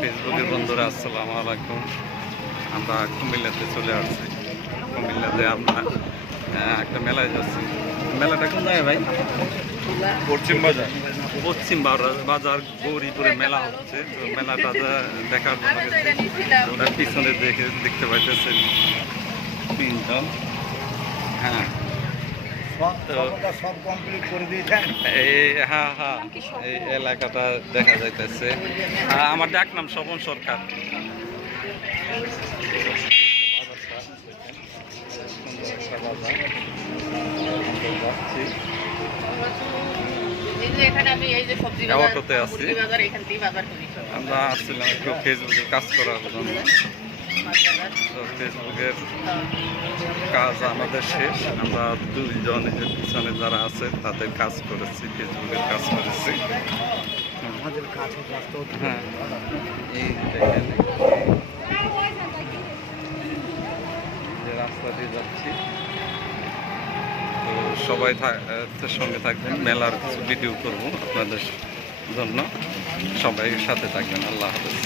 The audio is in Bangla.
ফেসবুকের বন্ধুরা আসসালামু আলাইকুম। আমরা কুমিল্লাতে চলে আসছি। কুমিল্লাতে আমরা একটা মেলায় যাচ্ছি। মেলাটা কোন জায়গায় ভাই? পশ্চিম বাজার। পশ্চিম বাজার গৌরীপুরে মেলা হচ্ছে। তো মেলাটা দেখার জন্য গেছি। ওনার পিছনে দেখতে পাইতেছেন তিনজন। হ্যাঁ, সব কমপ্লিট করে দিয়েছেন। হ্যাঁ, এই এলাকাটা দেখা যাইতেছে। আমার ডাক নাম স্বপন সরকার। অটোতে আছি। আমরা আসছিলাম একটু ফেসবুকে কাজ করার জন্য। তো ফেসবুকের কাজ আমাদের শেষ। আমরা দুইজন পিছনে যারা আছে তাদের কাজ করেছি, ফেসবুকের কাজ করেছি। হ্যাঁ, এই দেখেন যে রাস্তা দিয়ে যাচ্ছি। তো সবাই সঙ্গে থাকবেন, মেলার কিছু ভিডিও করব আপনাদের জন্য। সবাই সাথে থাকবেন। আল্লাহ হাফেজ।